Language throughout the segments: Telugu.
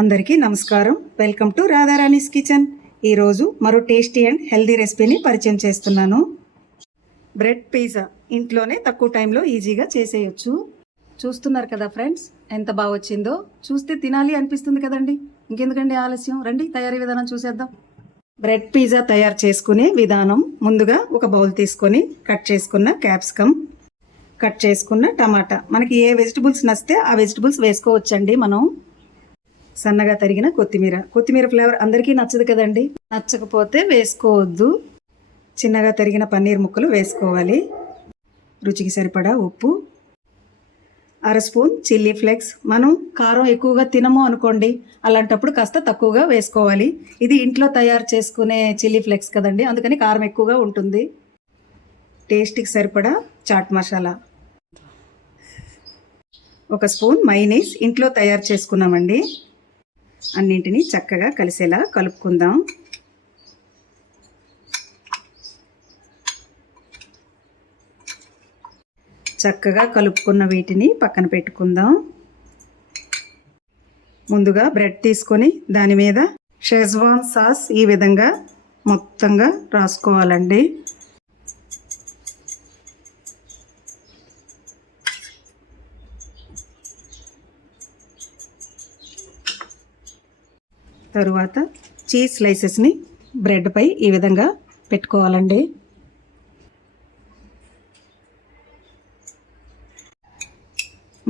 అందరికీ నమస్కారం. Welcome to Radharani's kitchen. ఈరోజు మరో టేస్టీ అండ్ హెల్దీ రెసిపీని పరిచయం చేస్తున్నాను. బ్రెడ్ పిజ్జా ఇంట్లోనే తక్కువ టైంలో ఈజీగా చేసేయచ్చు. చూస్తున్నారు కదా ఫ్రెండ్స్, ఎంత బాగా వచ్చిందో. చూస్తే తినాలి అనిపిస్తుంది కదండి. ఇంకెందుకండి ఆలస్యం, రండి తయారీ విధానం చూసేద్దాం. బ్రెడ్ పిజ్జా తయారు చేసుకునే విధానం: ముందుగా ఒక బౌల్ తీసుకొని కట్ చేసుకున్న క్యాప్సికమ్, కట్ చేసుకున్న టమాటా, మనకి ఏ వెజిటబుల్స్ నచ్చితే ఆ వెజిటబుల్స్ వేసుకోవచ్చండి. మనం సన్నగా తరిగిన కొత్తిమీర ఫ్లేవర్ అందరికీ నచ్చదు కదండి, నచ్చకపోతే వేసుకోవద్దు. చిన్నగా తరిగిన పన్నీర్ ముక్కలు వేసుకోవాలి. రుచికి సరిపడా ఉప్పు, అర స్పూన్ చిల్లీ ఫ్లేక్స్. మనం కారం ఎక్కువగా తినము అనుకోండి, అలాంటప్పుడు కాస్త తక్కువగా వేసుకోవాలి. ఇది ఇంట్లో తయారు చేసుకునే చిల్లీ ఫ్లేక్స్ కదండి, అందుకని కారం ఎక్కువగా ఉంటుంది. టేస్ట్కి సరిపడా చాట్ మసాలా, ఒక స్పూన్ మైనీస్ ఇంట్లో తయారు చేసుకున్నామండి. అన్నింటినీ చక్కగా కలిసేలా కలుపుకుందాం. చక్కగా కలుపుకున్న వీటిని పక్కన పెట్టుకుందాం. ముందుగా బ్రెడ్ తీసుకొని దాని మీద షెజ్వాన్ సాస్ ఈ విధంగా మొత్తంగా రాసుకోవాలండి. తరువాత చీజ్ స్లైసెస్ని బ్రెడ్పై ఈ విధంగా పెట్టుకోవాలండి.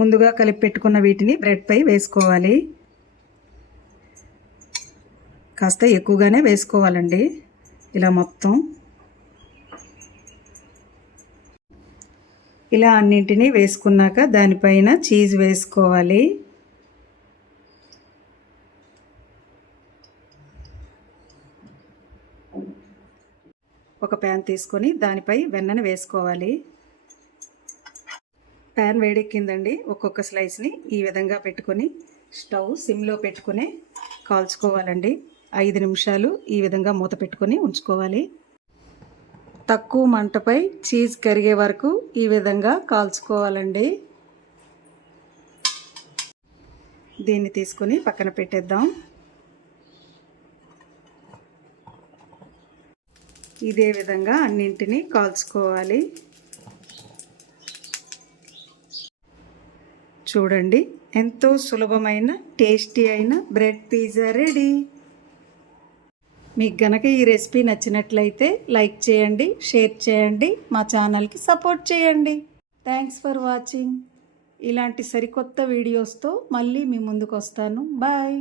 ముందుగా కలిపి పెట్టుకున్న వీటిని బ్రెడ్పై వేసుకోవాలి. కాస్త ఎక్కువగానే వేసుకోవాలండి. ఇలా మొత్తం ఇలా అన్నింటినీ వేసుకున్నాక దానిపైన చీజ్ వేసుకోవాలి. ఒక ప్యాన్ తీసుకొని దానిపై వెన్నను వేసుకోవాలి. ప్యాన్ వేడెక్కిందండి. ఒక్కొక్క స్లైస్ని ఈ విధంగా పెట్టుకొని స్టవ్ సిమ్లో పెట్టుకుని కాల్చుకోవాలండి. 5 నిమిషాలు ఈ విధంగా మూత పెట్టుకొని ఉంచుకోవాలి. తక్కువ మంటపై చీజ్ కరిగే వరకు ఈ విధంగా కాల్చుకోవాలండి. దీన్ని తీసుకొని పక్కన పెట్టేద్దాం. ఇదే విధంగా అన్నింటినీ కాల్చుకోవాలి. చూడండి, ఎంతో సులభమైన టేస్టీ అయిన బ్రెడ్ పిజ్జా రెడీ. మీకు గనక ఈ రెసిపీ నచ్చినట్లయితే లైక్ చేయండి, షేర్ చేయండి, మా ఛానల్కి సపోర్ట్ చేయండి. Thanks for watching. ఇలాంటి సరికొత్త వీడియోస్తో మళ్ళీ మీ ముందుకు వస్తాను. బాయ్.